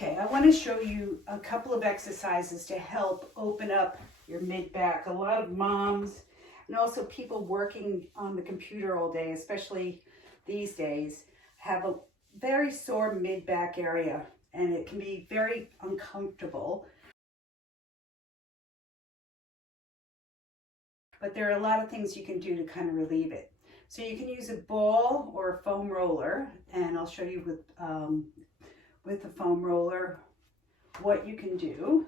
Okay, I want to show you a couple of exercises to help open up your mid-back. A lot of moms and also people working on the computer all day, especially these days, have a very sore mid-back area, and it can be very uncomfortable. But there are a lot of things you can do to kind of relieve it. So you can use a ball or a foam roller, and I'll show you with the foam roller what you can do,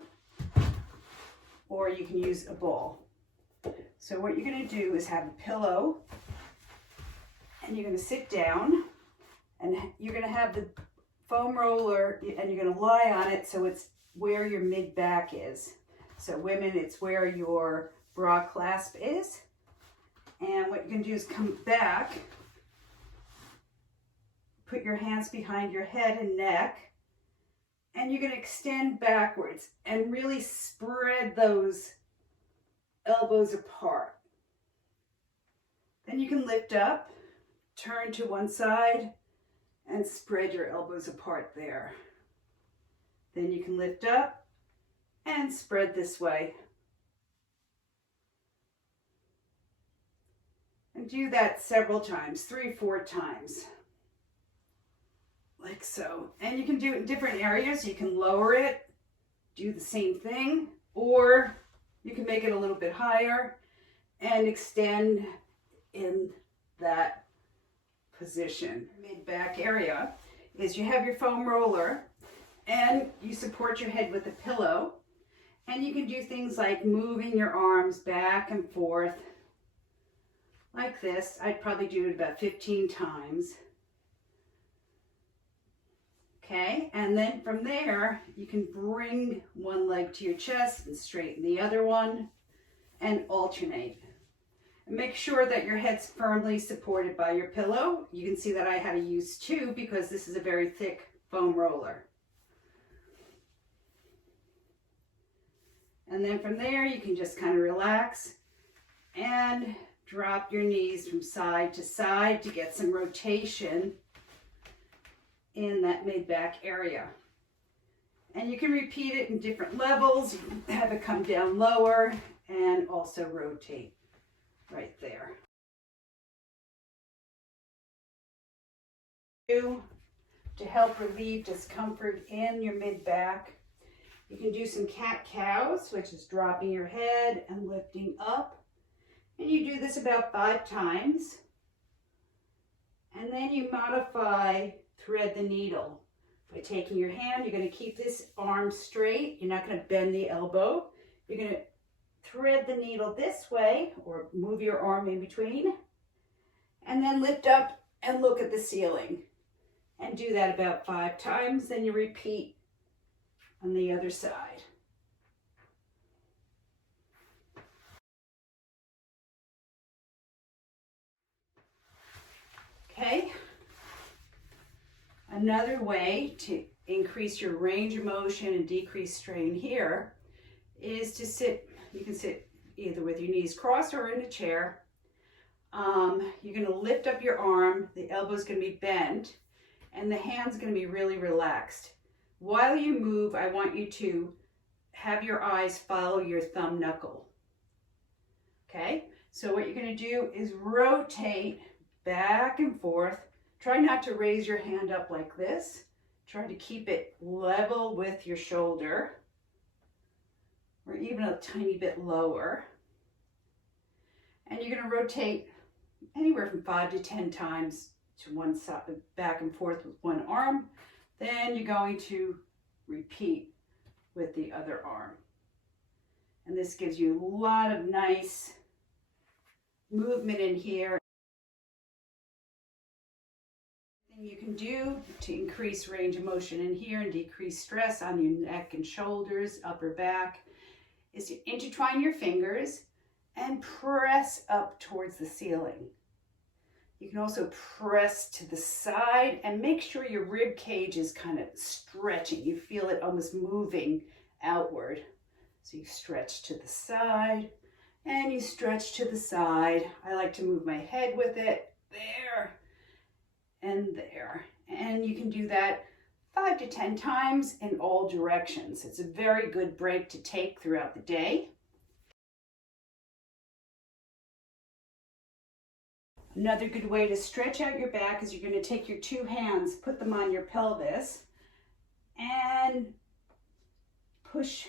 or you can use a ball. So what you're going to do is have a pillow, and you're going to sit down, and you're going to have the foam roller, and you're going to lie on it so it's where your mid-back is. So women, it's where your bra clasp is. And what you're going to do is come back, put your hands behind your head and neck, and you're going to extend backwards and really spread those elbows apart. Then you can lift up, turn to one side, and spread your elbows apart there. Then you can lift up and spread this way. And do that several times, 3-4 times. Like so. And you can do it in different areas. You can lower it, do the same thing, or you can make it a little bit higher and extend in that position. Mid-back area is you have your foam roller and you support your head with a pillow, and you can do things like moving your arms back and forth like this. I'd probably do it about 15 times. Okay, and then from there, you can bring one leg to your chest and straighten the other one and alternate. And make sure that your head's firmly supported by your pillow. You can see that I had to use 2 because this is a very thick foam roller. And then from there, you can just kind of relax and drop your knees from side to side to get some rotation in that mid-back area. And you can repeat it in different levels. You can have it come down lower and also rotate right there. To help relieve discomfort in your mid-back, you can do some cat-cows, which is dropping your head and lifting up. And you do this about 5 times. And then you modify thread the needle by taking your hand. You're going to keep this arm straight. You're not going to bend the elbow. You're going to thread the needle this way, or move your arm in between, and then lift up and look at the ceiling. And do that about 5 times. Then you repeat on the other side. Okay. Another way to increase your range of motion and decrease strain here is to sit. You can sit either with your knees crossed or in a chair. You're going to lift up your arm, the elbow's going to be bent, and the hand's going to be really relaxed. While you move, I want you to have your eyes follow your thumb knuckle. Okay, so what you're going to do is rotate back and forth. Try not to raise your hand up like this. Try to keep it level with your shoulder, or even a tiny bit lower. And you're going to rotate anywhere from 5 to 10 times to one side, back and forth with one arm. Then you're going to repeat with the other arm. And this gives you a lot of nice movement in here. You can do to increase range of motion in here and decrease stress on your neck and shoulders, upper back, is to intertwine your fingers and press up towards the ceiling. You can also press to the side and make sure your rib cage is kind of stretching. You feel it almost moving outward. So you stretch to the side and you stretch to the side. I like to move my head with it, there and there. And you can do that 5 to 10 times in all directions. It's a very good break to take throughout the day. Another good way to stretch out your back is you're going to take your 2 hands, put them on your pelvis, and push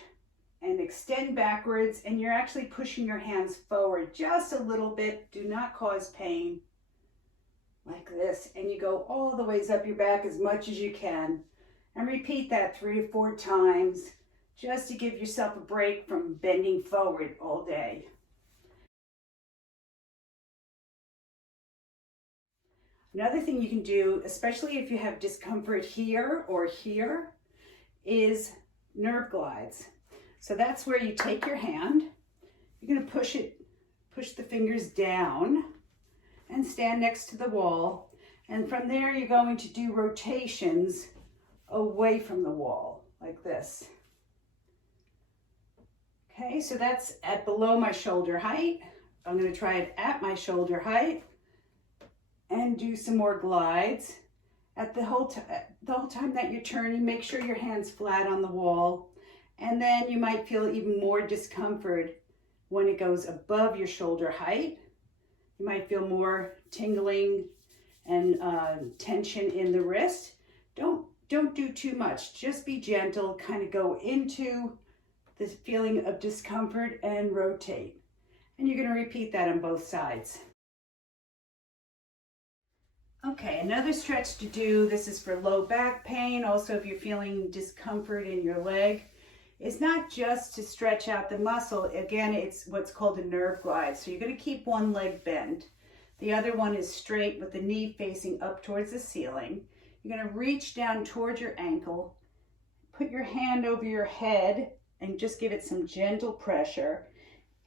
and extend backwards, and you're actually pushing your hands forward just a little bit. Do not cause pain. Like this, and you go all the ways up your back as much as you can, and repeat that 3 to 4 times just to give yourself a break from bending forward all day. Another thing you can do, especially if you have discomfort here or here, is nerve glides. So that's where you take your hand, you're going to push the fingers down and stand next to the wall, and from there you're going to do rotations away from the wall like this. Okay, so that's at below my shoulder height. I'm going to try it at my shoulder height and do some more glides. At the whole time that you're turning, make sure your hand's flat on the wall, and then you might feel even more discomfort when it goes above your shoulder height. You might feel more tingling and tension in the wrist. Don't do too much. Just be gentle, kind of go into this feeling of discomfort and rotate. And you're going to repeat that on both sides. Okay, another stretch to do, this is for low back pain, also if you're feeling discomfort in your leg. It's not just to stretch out the muscle. Again, it's what's called a nerve glide. So you're going to keep one leg bent. The other one is straight with the knee facing up towards the ceiling. You're going to reach down towards your ankle, put your hand over your head and just give it some gentle pressure.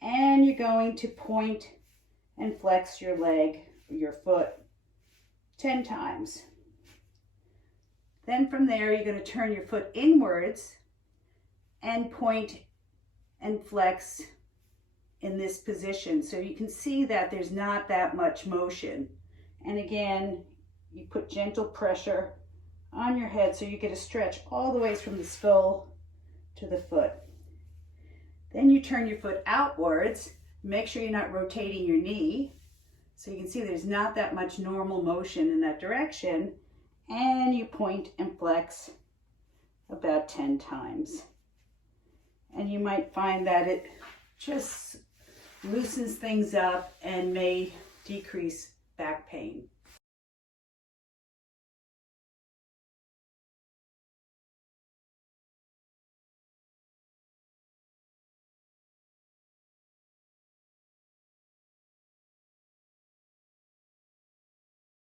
And you're going to point and flex your leg, your foot, 10 times. Then from there, you're going to turn your foot inwards and point and flex in this position. So you can see that there's not that much motion. And again, you put gentle pressure on your head so you get a stretch all the way from the skull to the foot. Then you turn your foot outwards. Make sure you're not rotating your knee. So you can see there's not that much normal motion in that direction. And you point and flex about 10 times. And you might find that it just loosens things up and may decrease back pain.